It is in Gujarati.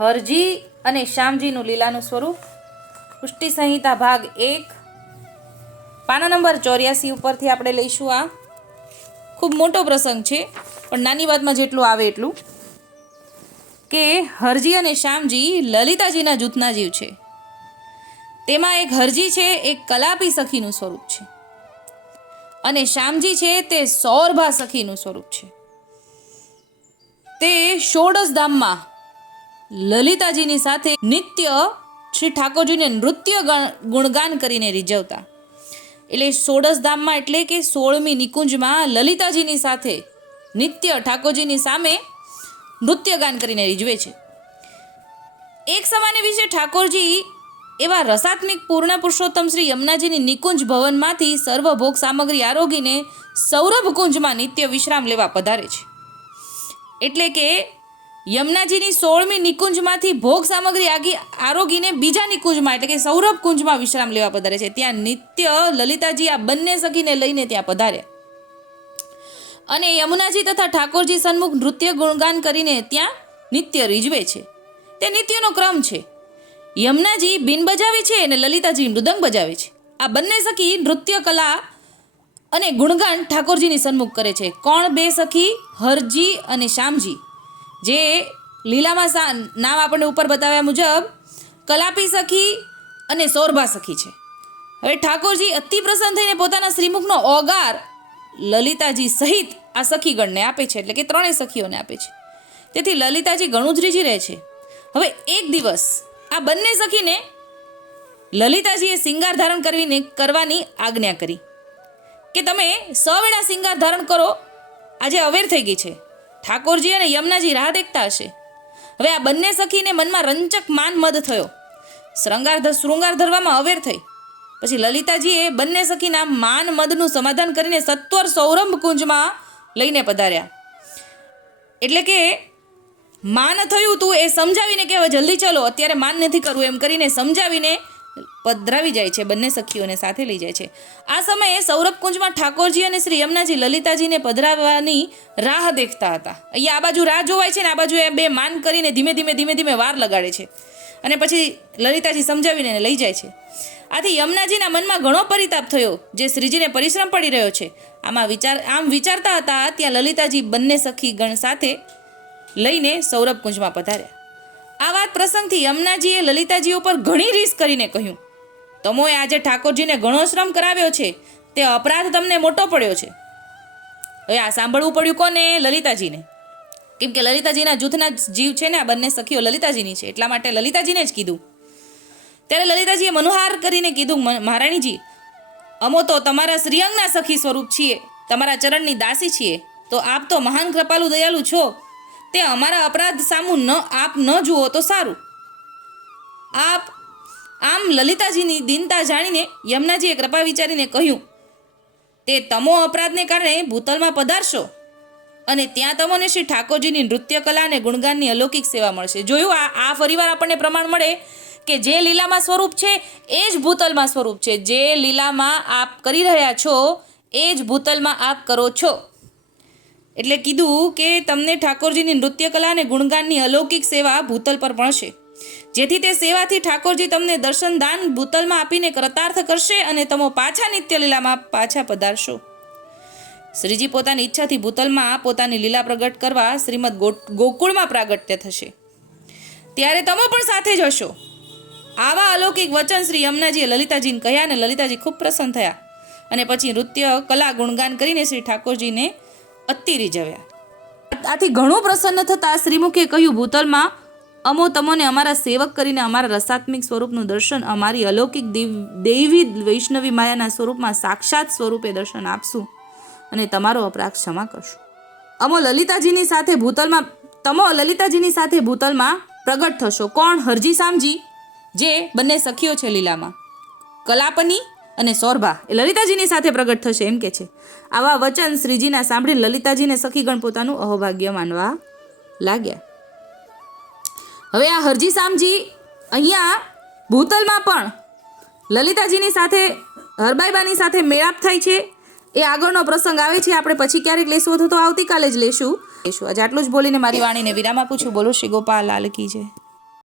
હરજી અને શ્યામજીનું લીલાનું સ્વરૂપ. પુષ્ટિ સંહિતા ભાગ એક. પાના નંબર ચોર્યાસી ઉપરથી આપણે લઈશું આ. ખૂબ મોટો પ્રસંગ છે, પણ નાની વાતમાં જેટલું આવે એટલું. કે હરજી અને શ્યામજી લલિતાજીના જૂથના જીવ છે. તેમાં એક હરજી છે, એક કલાપી સખીનું સ્વરૂપ છે. અને શ્યામજી છે, તે સૌરભા સખીનું સ્વરૂપ છે. તે ષોડશ ધામમાં લલિતાજીની સાથે નિત્ય શ્રી ઠાકોરજીને નૃત્ય ગણ- ગુણગાન કરીને રીઝવતા. એટલે ષોડશ ધામમાં એટલે કે સોળમી નિકુંજમાં લલિતાજીની સાથે નિત્ય ઠાકોરજીની સામે નૃત્યગાન કરીને રીઝવે છે. એક સમાને વિશે ઠાકોરજી એવા રસાત્મિક પૂર્ણ પુરુષોત્તમ શ્રી યમુનાજીની નિકુંજ ભવનમાંથી સર્વભોગ સામગ્રી આરોગીને સૌરભ કુંજમાં નિત્ય વિશ્રામ લેવા પધારે છે. એટલે કે યમુનાજીની સોળમી નિકુંજમાંથી ભોગ સામગ્રી આગી આરોગીને બીજા નિકુંજમાં, એટલે કે સૌરભ કુંજમાં વિશ્રામ લેવા પધારે છે. ત્યાં નિત્ય લલિતાજી આ બંને સખીને લઈને ત્યાં પધાર્યા. અને યમુનાજી તથા ઠાકોરજી સન્મુખ નૃત્ય ગુણગાન કરીને ત્યાં નિત્ય રીઝવે છે. તે નિત્યનો ક્રમ છે. યમુનાજી બિન બજાવે છે અને લલિતાજી મૃદંગ બજાવે છે. આ બંને સખી નૃત્ય કલા અને ગુણગાન ઠાકોરજીની સન્મુખ કરે છે. કોણ બે સખી? હરજી અને શ્યામજી. જે લીલામાં નામ આપણને ઉપર બતાવ્યા મુજબ કલાપી સખી અને સૌરભા સખી છે. હવે ઠાકોરજી અતિ પ્રસન્ન થઈને પોતાના શ્રીમુખનો ઓગાર લલિતાજી સહિત આ સખીગણને આપે છે, એટલે કે ત્રણેય સખીઓને આપે છે. તેથી લલિતાજી ઘણું જ રીજી રહે છે. હવે એક દિવસ આ બંને સખીને લલિતાજીએ શિંગાર ધારણ કરવીને કરવાની આજ્ઞા કરી કે તમે સવેળા શિંગાર ધારણ કરો. આજે અવેર થઈ ગઈ છે. ઠાકોરજી અને યમુનાજી રાહ દેખતા હશે. હવે આ બંને સખીને મનમાં રંચક માન મદ થયો. શૃંગાર શૃંગાર ધરવામાં અવેર થઈ. પછી લલિતાજીએ બંને સખીના માન મદનું સમાધાન કરીને સત્વર સૌરભ કુંજમાં લઈને પધાર્યા. એટલે કે, માન થયું તું એ સમજાવીને કે હવે જલ્દી ચલો, અત્યારે માન નથી કરવું. એમ કરીને સમજાવીને પધરાવી જાય છે, બંને સખીઓને સાથે લઈ જાય છે. આ સમયે સૌરભ કુંજમાં ઠાકોરજી અને શ્રી યમુનાજી લલિતાજીને પધરાવવાની રાહ દેખતા હતા. અહીંયા આ બાજુ રાહ જોવાય છે ને, આ બાજુ એ બે માન કરીને ધીમે ધીમે ધીમે ધીમે વાર લગાડે છે. અને પછી લલિતાજી સમજાવીને લઈ જાય છે. આથી યમુનાજીના મનમાં ઘણો પરિતાપ થયો, જે શ્રીજીને પરિશ્રમ પડી રહ્યો છે. આમાં વિચાર, આમ વિચારતા હતા, ત્યાં લલિતાજી બંને સખી ગણ સાથે લઈને સૌરભ કુંજમાં પધાર્યા. આ વાત પ્રસંગથી યમુનાજીએ લલિતાજી ઉપર ઘણી રીસ કરીને કહ્યું. તમોએ આજે ઠાકોરજીને ઘણો શ્રમ કરાવ્યો છે. તે અપરાધ તમને મોટો પડ્યો છે. હવે આ સાંભળવું પડ્યું કોને? લલિતાજીને. કેમ કે લલિતાજીના જૂથના જીવ છે ને, આ બંને સખીઓ લલિતાજીની છે, એટલા માટે લલિતાજીને જ કીધું. ત્યારે લલિતાજીએ મનોહાર કરીને કીધું મહારાણીજી, અમો તો તમારા શ્રીઅંગના સખી સ્વરૂપ છીએ. તમારા ચરણની દાસી છીએ. તો આપ તો મહાન કૃપાલુ દયાલુ છો. તે અમારા અપરાધ સામું ન આપ ન જુઓ તો સારું. આપ આમ લલિતાજીની દીનતા જાણીને યમુનાજીએ કૃપા વિચારીને કહ્યું, તે તમો અપરાધને કારણે ભૂતલમાં પધારશો અને ત્યાં તમને શ્રી ઠાકોરજીની નૃત્ય કલા અને ગુણગાનની અલૌકિક સેવા મળશે. જોયું, આ આ ફરીવાર આપણને પ્રમાણ મળે કે જે લીલામાં સ્વરૂપ છે, એ જ ભૂતલમાં સ્વરૂપ છે. જે લીલામાં આપ કરી રહ્યા છો, એ જ ભૂતલમાં આપ કરો છો. એટલે કીધું કે તમને ઠાકોરજીની નૃત્ય કલા અને ગુણગાનની અલૌકિક સેવા ભૂતલ પર મળશે. જેથી તે સેવાથી ઠાકોરજી તમને દર્શન દાન ભૂતલમાં આપીને કૃતાર્થ કરશે અને તમે પાછા નિત્યલીલામાં પાછા પધારશો. શ્રીજી પોતાની ઈચ્છાથી ભૂતલમાં પોતાની લીલા પ્રગટ કરવા શ્રીમદ ગોકુળમાં પ્રાગટ્ય થશે. ત્યારે તમે પણ સાથે જ હશો. આવા અલૌકિક વચન શ્રી યમુનાજીએ લલિતાજીને કહ્યા અને લલિતાજી ખૂબ પ્રસન્ન થયા. અને પછી નૃત્ય, કલા, ગુણગાન કરીને શ્રી ઠાકોરજીને અતિ જવ્યા આથી ઘણું પ્રસન્ન થતાં શ્રીમુખે કહ્યું, ભૂતલમાં અમો તમોને અમારા સેવક કરીને અમારા રસાત્મિક સ્વરૂપનું દર્શન અમારી અલૌકિક દૈવી વૈષ્ણવી માયાના સ્વરૂપમાં સાક્ષાત સ્વરૂપે દર્શન આપશું અને તમારો અપરાધ ક્ષમા કરશું. અમો લલિતાજીની સાથે ભૂતલમાં, તમો લલિતાજીની સાથે ભૂતલમાં પ્રગટ થશો. કોણ? હરજી સામજી જે બંને સખીઓ છે લીલામાં. કલાપની અને સૌરભા એ લલિતાજીની સાથે પ્રગટ થશે એમ કે છે. આવા વચન શ્રીજીના સાંભળી લલિતાજીને સખીગણ પોતાનું અહોભાગ્ય માનવા લાગ્યા. હવે આ હરજી સામજી અહીંયા ભૂતલમાં પણ લલિતાજીની સાથે, હરબાઈબાની સાથે મેળાપ થાય છે. એ આગળનો પ્રસંગ આવે છે. આપણે પછી ક્યારેક લેશું તો આવતીકાલે જ લેશું. લેશું. આજે આટલું જ બોલીને મારી વાણીને વિરામ આપું છું. બોલો શ્રી ગોપાલ લાલકી છે